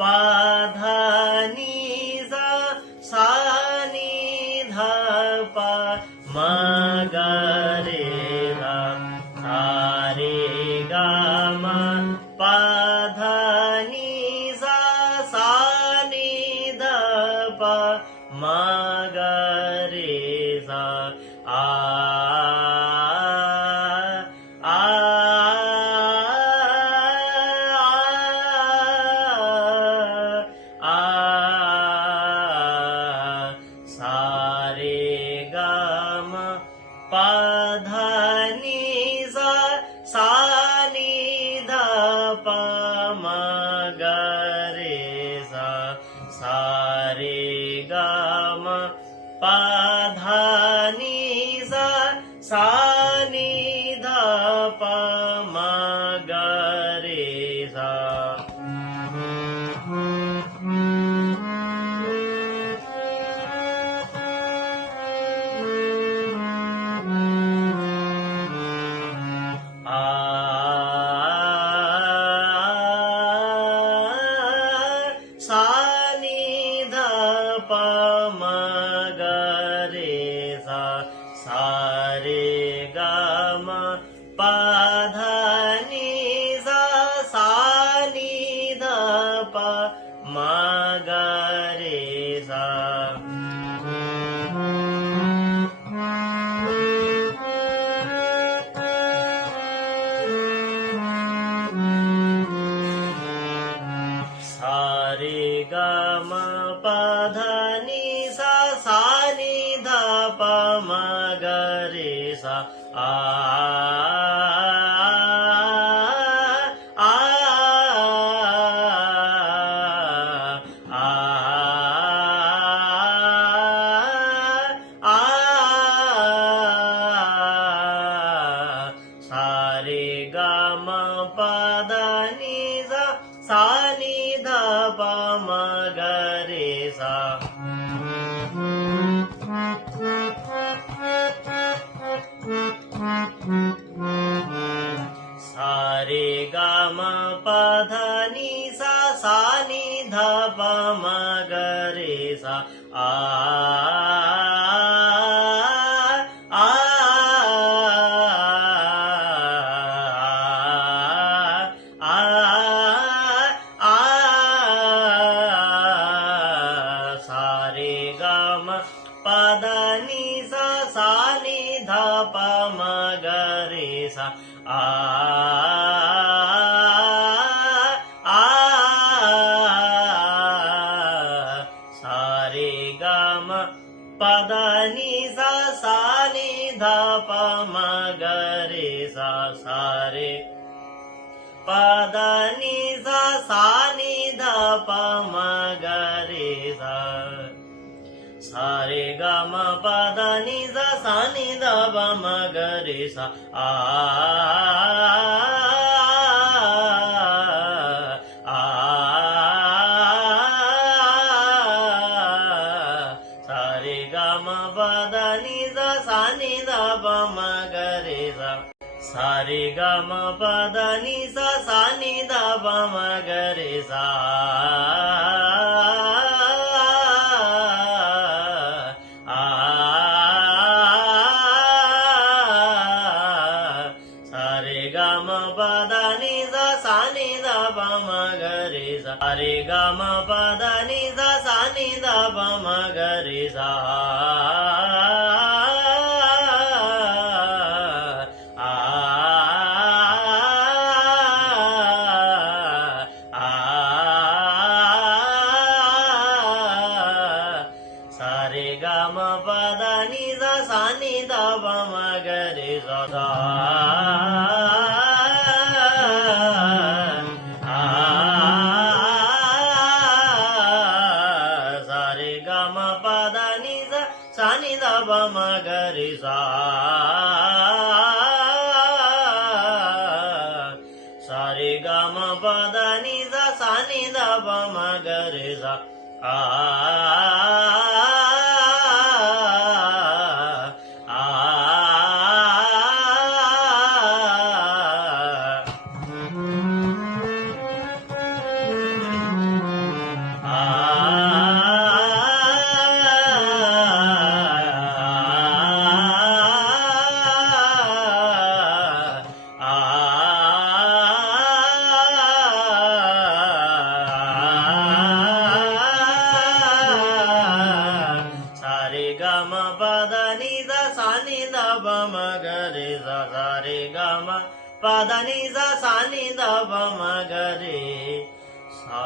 प ध नि सा सा नि ध प म ग रे ग सा रे ग म प ध नि सा सा नि ध प म ग रे सा आ प ध नि सा सा नि ध प म ग रे सा सा रे ग म प ध नि सा सा नि ध प म ग रे सा सा नि ध प म ग रे सा सा रे ग म प ध नि सा सा नि ध प म ग रे सा सा रे ग म प ध नि सा सा नि ध प म ग रे सा आ सा रे ग म प ध नि सा सा नि ध प म ग रे सा सा रे ग म प ध नि सा सा नि ध प म ग रे सा आ सा रे ग म प ध नि सा सा नि ध प म ग रे सा आ सा रे ग म प ध नि सा सा नि ध प म ग रे सा सा रे प ध नि सा सा नि ध प म ग रे सा सा रे ग म प ध नि सा सा नि ध प म ग रे सा आ सा रे ग म प ध नि सा सा नि ध प म ग रे सा सा रे ग म प ध नि सा सा नि ध प म ग रे सा सा रे ग म प ध नि सा सा नि ध प म ग रे सा रे ग म प ध नि सा सा नि ध प म ग रे सा सा रे ग म प ध नि सा सा नि ध प म ग रे सा सा रे ग म प ध नि सा सा नि ध प म ग रे सा सा रे ग म प ध नि सा सा नि ध प म ग रे सा ಮ ಪದ ನಿ ಸ ಸಾ ನಿ ದ ಪ ಮ ಗ ರೆ ಸ ಸಾ ರೆ ಗ ಮ ಪದ ನಿ ಸ ಸಾ ನಿ ದ ಪ ಮ ಗ ರೆ ಸಾ